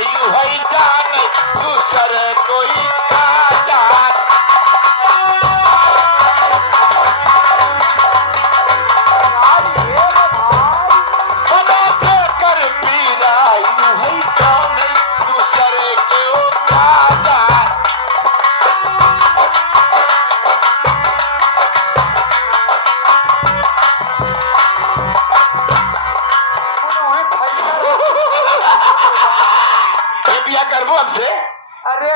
You है जान दूसर कोई का जान बना के कर पीरा यू है जान दूसर को का जान बिया करबो हमसे। अरे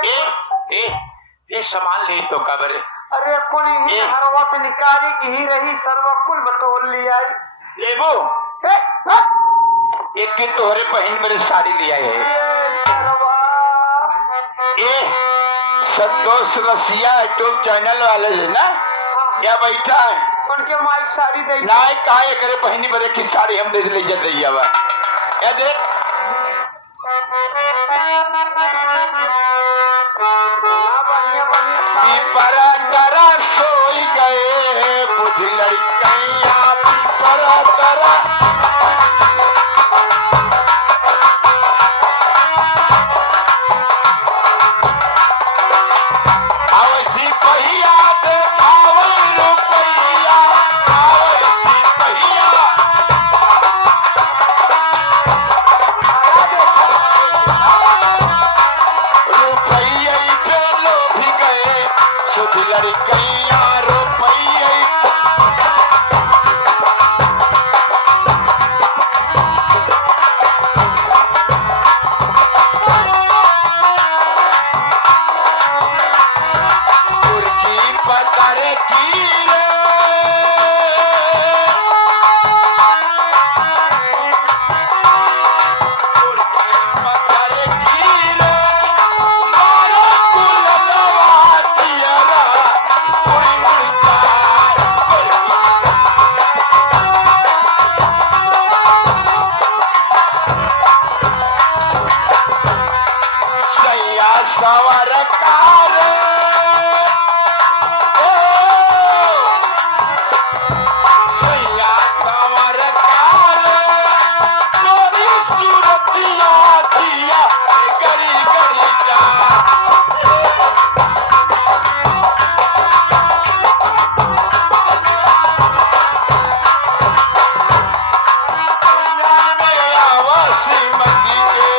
ये सामान ले तो कबर अरे कुल ही हरवा पे निकाली की ही रही सर्वकुल बतौल ली आई लेबो एक दिन तोहरे बहन मेरे साड़ी लिया है ये संतोष रसिया यूट्यूब चैनल वाले है ना या बैठा है उनके माई साड़ी दे ना काहे करे बहनी बरे की साड़ी हम दे ले जत रही है या देख परा करा सोई गए बुझ लड़कैया परा करा आवसी पहिया देखावे रुपैया आवसी पहिया रुपैया पे लोभ गए सुध लड़कैया रुपैया कुर्की पतर की रे कुर्की पतर की रे मारो कुल नवातियरा कोई मुर्दार सैया सवर कार सैया सवर कार तोरी सूरतिया दिया गरी गरी जा आवासी मची के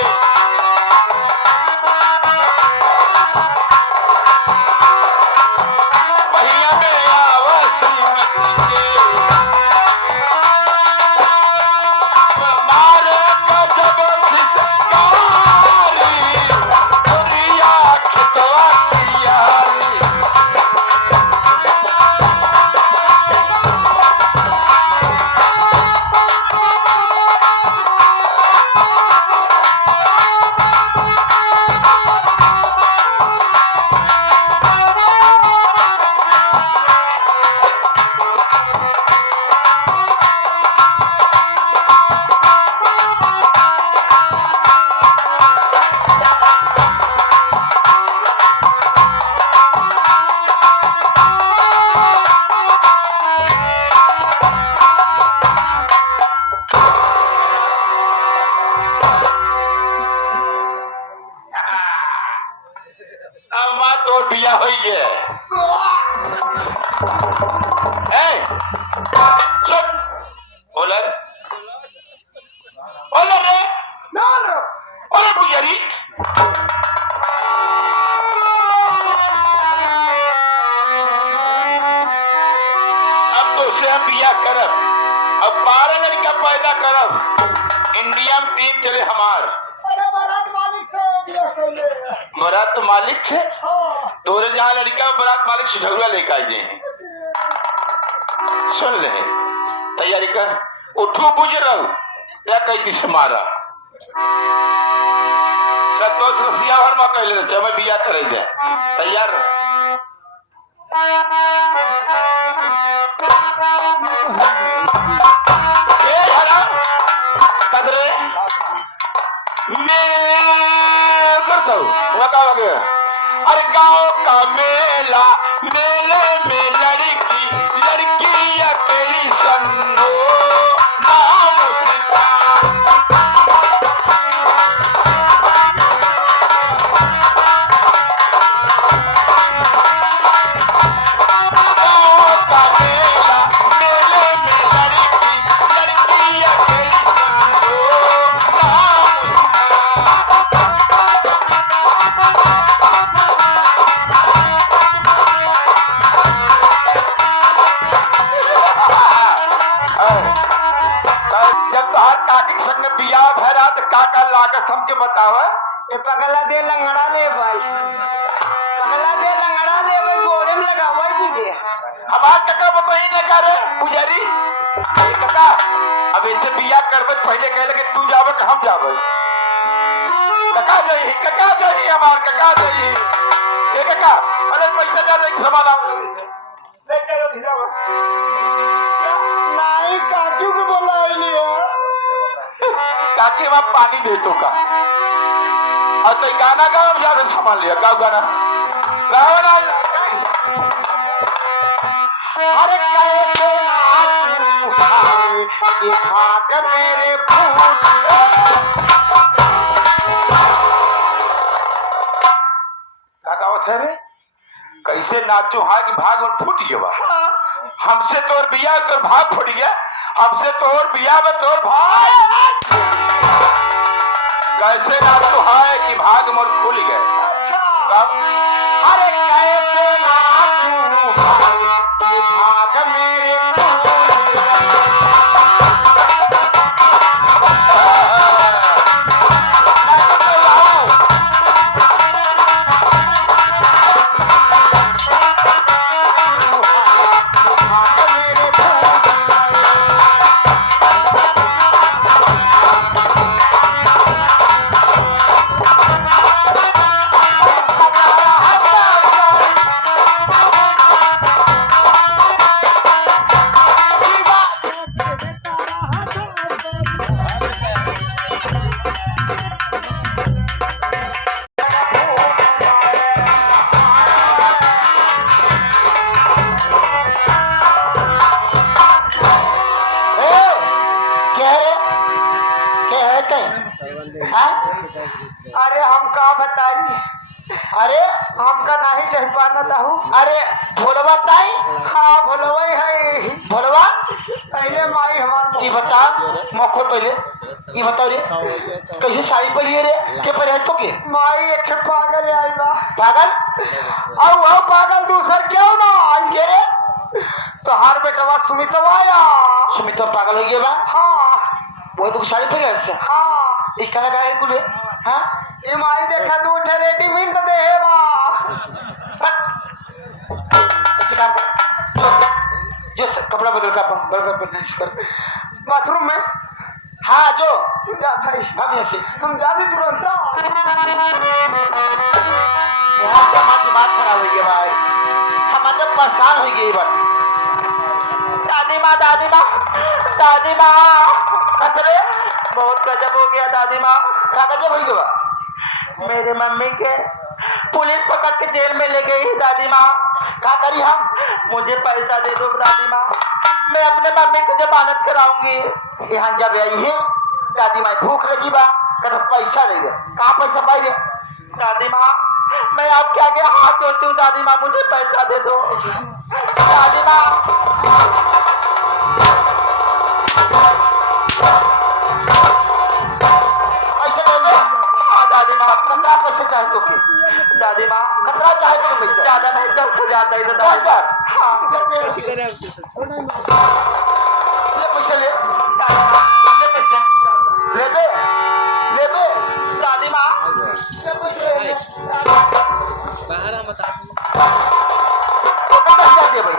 पहिया में आवासी मची के मारे गजब फिसकारी दुनिया खितवा कियारी अब माँ तो बिया हो गया है चुप बोले बोले रे बोले पुजारी अब तो उसे हम बिया करब अब 12 लड़का पैदा करब इंडिया में 3 चले हमार बरात मालिक है तोरे जहाँ लड़का बरात मालिक सिठौरा लेकर आए हैं सुन ले तैयारी कर उठो बुझ रहो क्या कही किस मारा संतोष रसिया हर माँ कह लेते मैं बिया करे जाए तैयार कदरे मैं करता हूँ अरे गाँव का मेला मेले में लड़की लड़की अकेली संगो नाम उसका के बियाह भरा तो का लागत हमके बताओ। ये पगला दे लंगड़ा ले भाई, पगला दे लंगड़ा ले भाई, गोड़े में लगा हुआ भी दे। हमार कका बताई न करे पुजारी कका अब इनसे बियाह करबे पहले कहले कि तू जाबे कि हम जाबे। कका जाई हमार कका जाई ए कका अरे पैसा जा दे सामान आओ ले चलो जाओ नहीं काजू को बोला लिया काकी हम पानी दे तो का और तो गाना गाओ ज्यादा सामान लिया गाओ गाना गाओ ना। अरे कैसे नाचूं ये भाग मेरे फूट। का गावत है रे कैसे नाचो हाँ कि भाग और फूट गया हमसे तोर बिया तोर भाग फूट गया हमसे तोर बिया में तोर भाग कैसे नाचो हाँ कि भाग मोर खुल गए। अरे कैसे नाचूं ये भाग मेरे अरे हम का बताई, अरे हमका नहीं चढ़ पाना ताहू। अरे भोलवा ताई, हाँ भोलवा है भोलवा। पहले माई हमार ये बता मौको पहले ये बताओ रे कैसे साड़ी पहनी रे के पहने तो के माई एक पागल आई बा पागल और पागल दूसर क्यों ना आई रे तोहार बेटवा सुमितवा आया। सुमित पागल हो गया बा हाँ वो तो साड़ी पहने है हाँ इसका लगा है कुले हाँ ये माई देखा तू रेडीमेड दे है जो कपड़ा बदल का कर बाथरूम में। हाँ जो जाता ही भाग से हम जाते तुरंत। यहाँ समाज दिमाग खराब हो गया भाई हम मतलब परेशान हो गए बात। दादी माँ खतरे बहुत गजब हो गया दादी माँ। क्या गजब हो गया मेरे मम्मी के पुलिस पकड़ के जेल में ले गई दादी माँ। क्या करी हम मुझे पैसा दे दो दादी माँ मैं अपने मम्मी को जमानत कराऊंगी। यहाँ जब आई है दादी माँ भूख लगी बा कहते पैसा दे दे कहाँ पैसा पाई दे दादी माँ मैं आपके आगे हाथ जोड़ती हूँ दादी माँ मुझे पैसा दे दो दादी माँ। पैसा दे दो हाँ दादी माँ कितना पैसे चाहे तो के दादी माँ कितना चाहे तो पैसा ज्यादा नहीं 10,000 दे दो 10,000 ले पैसा ले ले दे दादी माँ बाहर हम बता दे भाई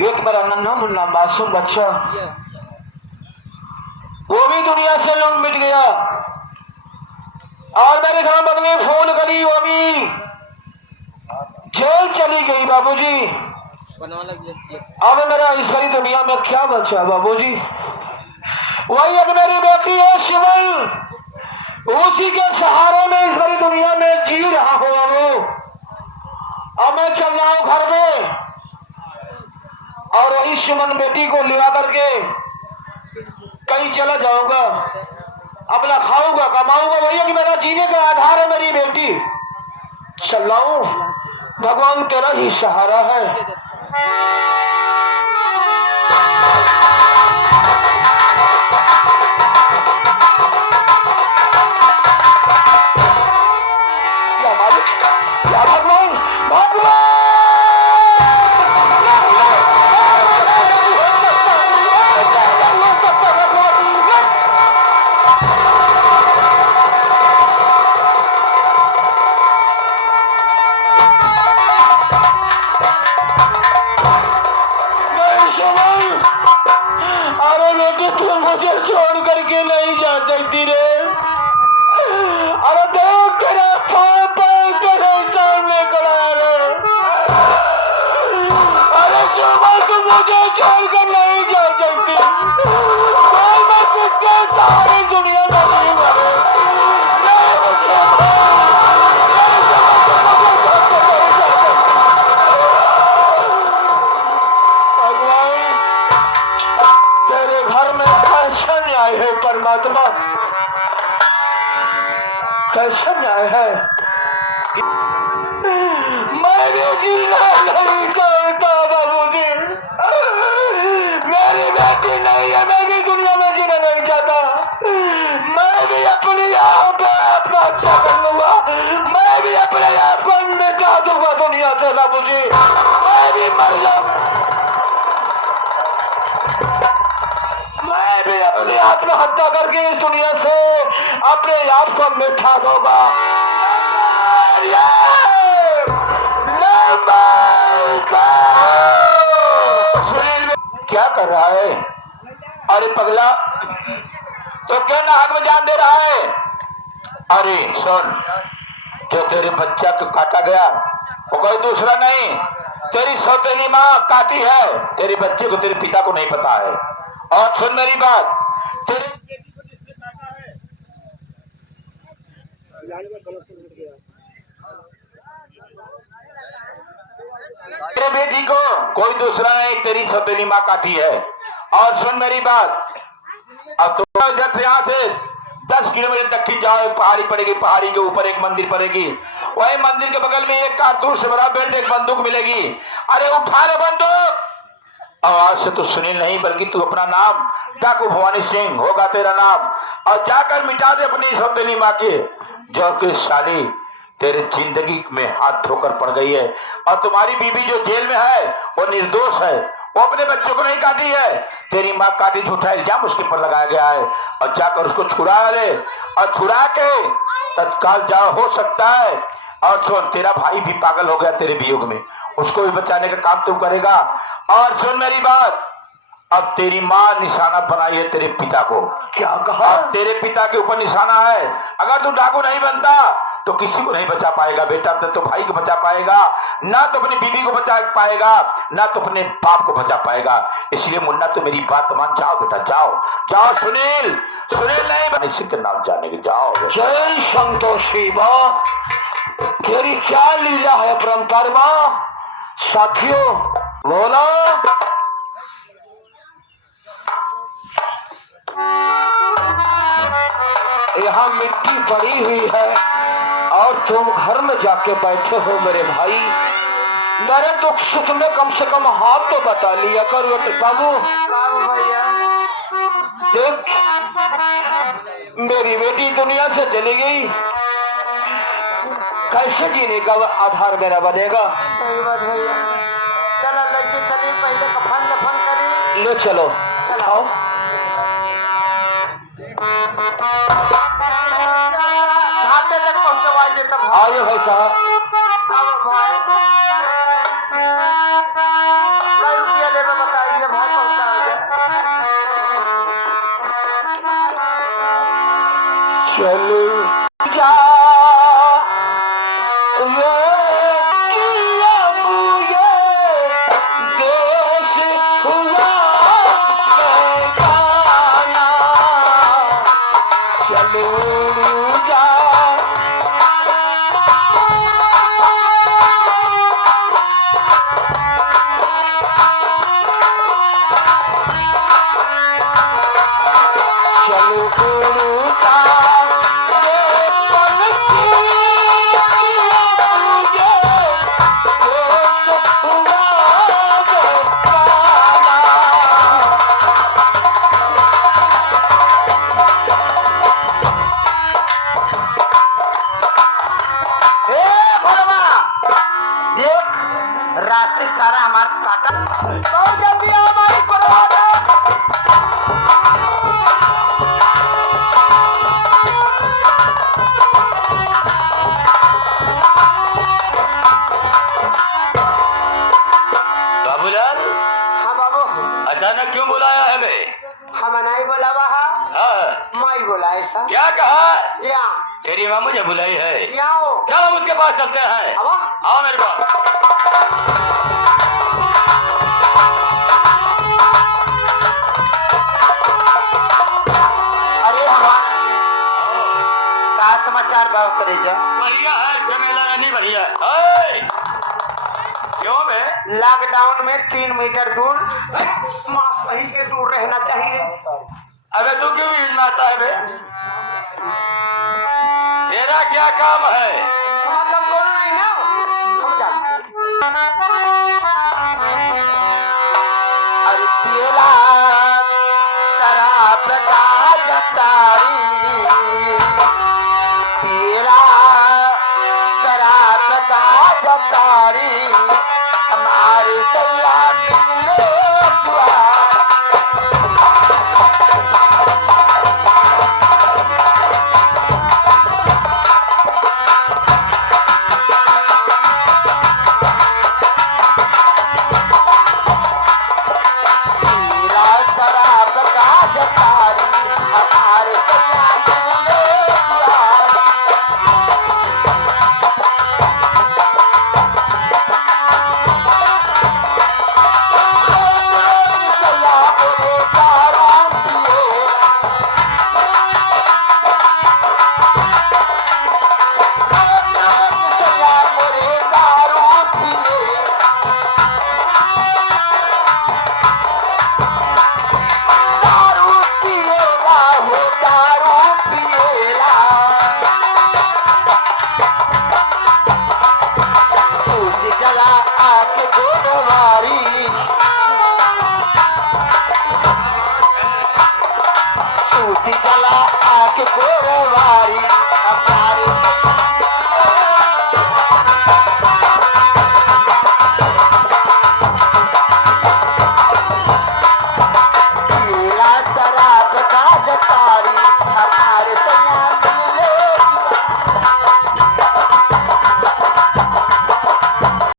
एक मेरा नन्हा मुन्ना मासूम बच्चा वो भी दुनिया से लौट मिट गया और मेरे घर बदले फोन करी वो भी जेल चली गई बाबूजी। बनवा लग जैसे अब मेरा इस बड़ी दुनिया में क्या बचा बाबूजी। वही एक मेरी बेटी है शिवल उसी के सहारे में इस बड़ी दुनिया में जी रहा हूं। अब मैं चल रहा हूं घर में और वही सुमन बेटी को लिवा करके कहीं चला जाऊंगा अपना खाऊंगा कमाऊंगा। वही कि मेरा जीने का आधार है मेरी बेटी। चल रहा हूं भगवान तेरा ही सहारा है। क्या मालिक क्या भगवान भगवान अरे बेटी तू मुझे छोड़ करके नहीं जा सकती रे। अरे देख तेरा पापा तेरे सामने खड़ा है। अरे सुबह तू मुझे छोड़ कर नहीं जा सकती। मैं किसके सारी दुनिया में नहीं मरे। तेरे घर में कैसा न्याय है परमात्मा कैसा न्याय है। मैं भी जीना नहीं चाहता बाबूजी। मेरी बेटी नहीं है मैं भी दुनिया में जीना नहीं चाहता। मैं भी अपने आप आत्महत्या कर लूंगा। मैं भी अपने आप को मिटा दूंगा दुनिया से बाबूजी। मैं भी मर जाऊंगा। मैं भी अपने आत्महत्या करके इस दुनिया से अपने आप को मिटा दूंगा। क्या कर रहा है? अरे पगला तो क्या नाक में जान दे रहा है? अरे सुन जो तेरे बच्चा को काटा गया वो कोई दूसरा नहीं तेरी सौतेली माँ काटी है। तेरे बच्चे को तेरे पिता को नहीं पता है। और सुन मेरी बात तेरे बेटी को कोई दूसरा नहीं तेरी सौतेली माँ काटी है। और सुन मेरी बात अब तो इधर से यहाँ से 10 किलोमीटर तक की जाओ पहाड़ी पड़ेगी। पहाड़ी के ऊपर एक मंदिर पड़ेगी। वही मंदिर के बगल में एक कारतूस भरा बेल्ट एक बंदूक मिलेगी। अरे उठा ले बंदूक। आवाज से तो सुनील नहीं बल्कि तू अपना नाम डाकू भवानी सिंह होगा तेरा नाम। और जाकर मिटा दे अपनी सौतेली माँ के जो कि साली तेरे जिंदगी में हाथ धोकर पड़ गई है। और तुम्हारी बीबी जो जेल में है वो निर्दोष है। वो अपने बच्चों को नहीं काटी है तेरी माँ काटी झूठा इल्जाम उसके ऊपर लगाया गया है। और जाकर उसको छुड़ा ले और छुड़ा के तत्काल जाओ हो सकता है। और सुन तेरा भाई भी पागल हो गया तेरे वियोग में उसको भी बचाने का काम तू करेगा। और सुन मेरी बात अब तेरी माँ निशाना बनाई है तेरे पिता को। क्या कहा? तेरे पिता के ऊपर निशाना है। अगर तू डाकू नहीं बनता तो किसी को नहीं बचा पाएगा बेटा। न तो भाई को बचा पाएगा ना तो अपनी बीवी को बचा पाएगा ना तो अपने बाप को बचा पाएगा। इसलिए मुन्ना तो मेरी बात मान जाओ बेटा जाओ जाओ। सुनील सुनील नहीं इसी के नाम जाने के जाओ। जय संतोषी माँ तेरी क्या लीला है परम्परमा। साथियों बोलो यहाँ मिट्टी पड़ी हुई है और तुम घर में जाके बैठे हो मेरे भाई। मेरे दुख सुख में कम से कम हाथ तो बता लिया करो बाबू। देख मेरी बेटी दुनिया से चली गई कैसे जीने का आधार मेरा बनेगा। सही बात भैया। चलो लड़के चलिए पहले कफन दफन करें। लो चलो आओ। घाटे तक पहुंचवा देता आइए भाई साहब। भाई चल जा रे कि अब ये देश हुआ बेगाना। चल जा चल उड़ता ये पलकी मुझे देश हुआ बेगाना। हे भोलवा, देख रास्ते सारा हमारा काटा तो जल्दी आओ हमारी परवाना। बाबूलाल हाँ बाबू, अचानक क्यों बुलाया है बे? हम नहीं बोला वहा, हाँ, माई बोला ऐसा। क्या कहा? यहाँ तेरी माँ मुझे बुलाई है। यहाँ हो। चलो हम उसके पास चलते हैं। अब आओ मेरे पास। अरे हवा का समाचार बाव करे जा। बढ़िया है, झमेला नहीं बढ़िया है। क्यों बे? लॉकडाउन में 3 मीटर दूर मास्क पहन के दूर रहना चाहिए। अबे तू क्यों भी आता है बे? तेरा क्या काम है? मतलब बोलो नहीं ना, हम जा। अरे तेरा शराब का जतारी, तेरा शराब का जतारी, हमारे सैया मिलने जुआ। तेरा शराब का जतारी, हमारे सैया मिलने जुआ। सैया मेरे दारू पिए, सैया मेरे दारू पिए। दारू पिएला हो दारू पिएला, सूझ गला आके गोदवारी, सूझ गला आके गोदवारी, हमारे तेरा शराब का जतारी, हमारे